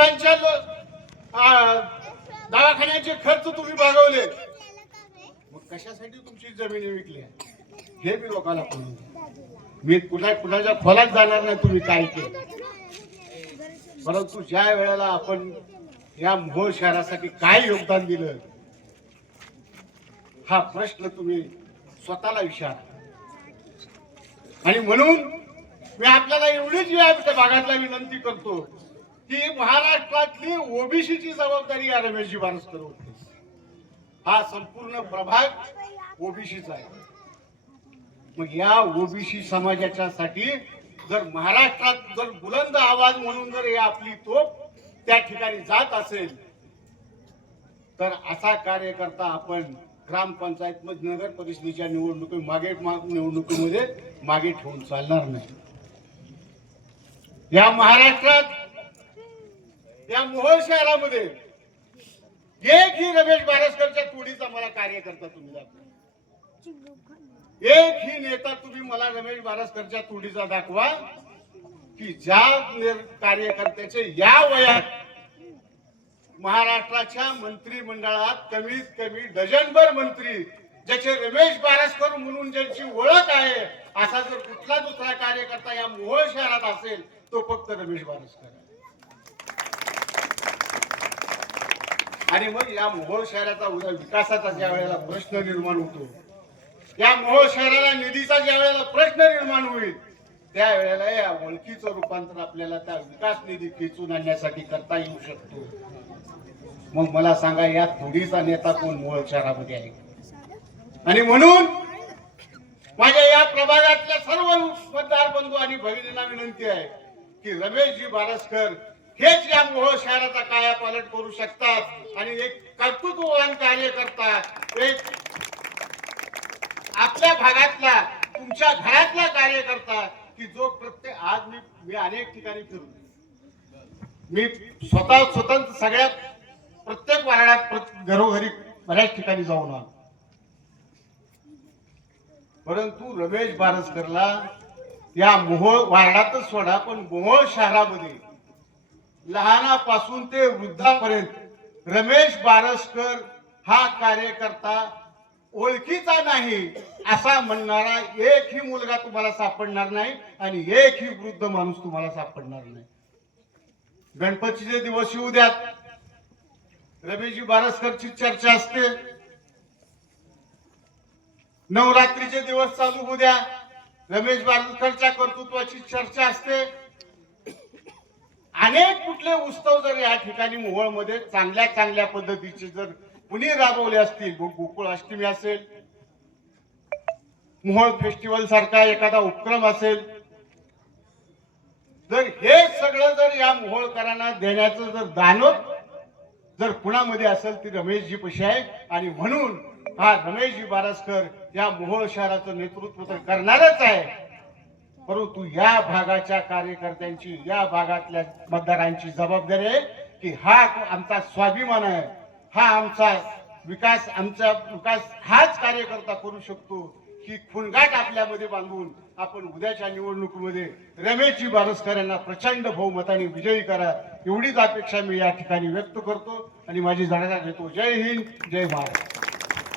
गोरगरिबांच्या दवाखान्याचे खर्च तुम्ही भागवले, मग कशासाठी तुमची जमिनी विकल्या हे मी लोकांना कळून मी कुणाच्या खोलात जाणार नाही तुम्ही काय केलं. परंतु ज्या वेळेला आपण या मोहोळ शहरासाठी काय योगदान दिलं हा प्रश्न तुम्ही स्वतःला विचारा. आणि म्हणून मी आपल्याला एवढीच या भागातला विनंती करतो की महाराष्ट्रातली ओबीसीची जबाबदारी या रमेशजी बारसकर होती. हा संपूर्ण प्रभाग ओबीसीचा आहे. मग या ओबीसी समाजाच्या साठी जर महाराष्ट्रात जर बुलंद आवाज म्हणून जर आपली तोप त्या ठिकाणी जात असेल तर असा कार्यकर्ता आपण ग्रामपंचायत मध्ये नगर परिषदेच्या निवडणुकीमध्ये मागे ठेवून चालणार नाही. या महाराष्ट्रात या मोहोळ शहरामध्ये एकही रमेश बारसकरच्या तोडीचा मला कार्यकर्ता तुम्ही दाखवा. एकही नेता तुम्ही मला रमेश बारसकरच्या तोडीचा दाखवा की ज्या कार्यकर्त्याचे या वयात महाराष्ट्राच्या मंत्रिमंडळात कमीत कमी डझनभर मंत्री ज्याचे रमेश बारसकर म्हणून ज्यांची ओळख आहे असा जर कुठला दुसरा कार्यकर्ता या मोहोळ शहरात असेल तो फक्त रमेश बारसकर आहे. आणि मग या मोहोळ शहराचा उद्या विकासाचा ज्या वेळेला प्रश्न निर्माण होतो, या मोहोळ शहराला निधीचा ज्या वेळेला प्रश्न निर्माण होईल त्या वेळेला या ओळखीचं रूपांतर आपल्याला त्या विकास निधी खेचून आणण्यासाठी करता येऊ शकतो. मग मला सांगा या थोडीचा नेता कोण मोहोळ शहरामध्ये आहे? आणि म्हणून माझ्या या प्रभागातल्या सर्व मतदार बंधू आणि भगिनींना विनंती आहे की रमेशजी बारसकर हेच या मोहोळ शहराचा कायापालट करू शकतात आणि एक कर्तृत्ववान कार्यकर्ता, एक आपल्या भागातला तुमच्या घरातला कार्यकर्ता की जो प्रत्येक आज मी अनेक ठिकाणी फिरून मी स्वतः स्वतंत्र सगळ्या प्रत्येक वार्डात घरोघरी बऱ्याच ठिकाणी जाऊन आलो. परंतु रमेश बारसकरला या मोहोळ वार्डातच सोडा पण मोहोळ शहरामध्ये लहानापासून ते वृद्धापर्यंत रमेश बारसकर हा कार्यकर्ता ओळखीचा नाही असा म्हणणारा एकही मुलगा तुम्हाला सापडणार नाही आणि एकही वृद्ध माणूस तुम्हाला सापडणार नाही. गणपतीचे दिवस येऊ द्यात, रमेशजी बारसकरची चर्चा असते. नवरात्रीचे दिवस चालू होऊ द्या, रमेश बारसकरच्या कर्तृत्वाची चर्चा असते. अनेक कुठले उत्सव जर या ठिकाणी मोहोळ मध्ये चांगल्या चांगल्या पद्धतीचे जर कुणी राबवले असतील, गोकुळ अष्टमी असेल, मोहोळ फेस्टिवल सारखा एखादा उपक्रम असेल, जर हे सगळं जर या मोहोळकरांना देण्याचं जर दानव जर कुणामध्ये असेल ती रमेशजी पशी आहे. आणि म्हणून हा रमेशजी बारसकर या मोहोळ शहराचं नेतृत्व तर करणारच आहे, परंतु या भागाच्या कार्यकर्त्यांची या भागातल्या मतदारांची जबाबदारी आहे की हा आमचा स्वाभिमान आहे, हा आमचा विकास हाच कार्यकर्ता करू शकतो. ही खुणगाठ आपल्यामध्ये बांधून आपण उद्याच्या निवडणुकीमध्ये रमेशजी बारसकर यांना प्रचंड बहुमताने विजयी करा एवढीच अपेक्षा मी या ठिकाणी व्यक्त करतो आणि माझी जाणीव घेतो. जय हिंद, जय महाराष्ट्र.